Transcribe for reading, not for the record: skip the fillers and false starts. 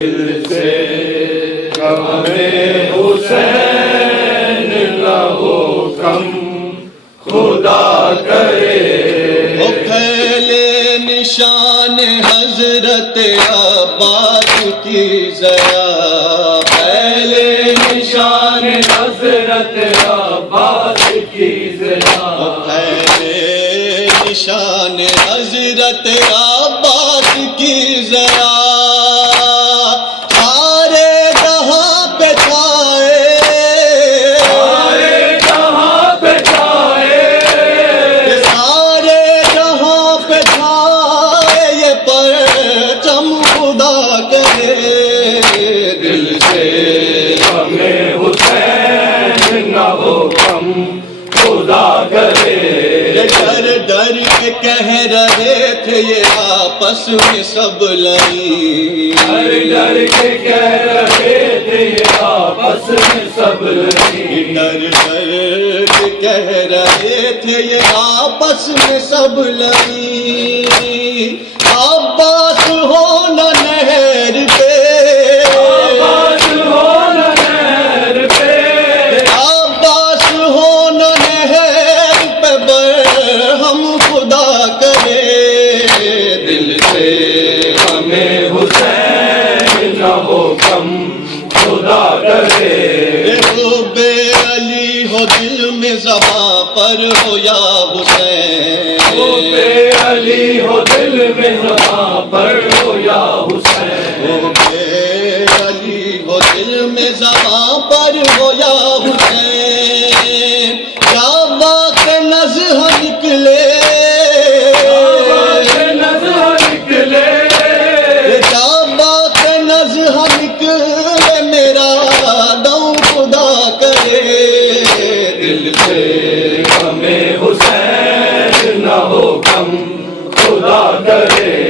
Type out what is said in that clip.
دل سے غم حسین نہ ہو کم خدا کرے، وہ پھیلے نشان حضرت عباس کی ضیا، پہلے نشان حضرت عباس کی ضیا، پھیلے نشان حضرت عباس کی ضیا، سارے جہاں پہ چھائے، سارے جہاں پہ چھائے، سارے جہاں پہ چھائے، یہ پرچم خدا کرے، دل سے غم حسین نہ ہو کم خدا کرے، ڈر ڈر کے کہہ رہے تھے یہ آپس میں سب لڑی، ڈر ڈر کے کہہ رہے تھے یہ آپس میں سب لڑی، ڈر ڈر کے کہہ رہے تھے یہ آپس میں سب لڑی، عباس ہونا نہر پہ، آواز ہو نہ نہر پہ، عباس ہونا نہر پہ برہم خدا کرے، دل سے غم حسین نہ ہو کم خدا کرے، بے علی ہو دل میں زباں پر ہو یا حسین، وہ بے علی ہو دل میں زباں پر ہو یا حسین، بے علی ہو دل میں زباں پر ہو یا حسین، کیا بات نظر نکلے، آواز نظر نکلے، کیا بات نظر نکلے، میرا دم خدا کرے، دل سے غم حسین نہ ہو کم خدا کرے،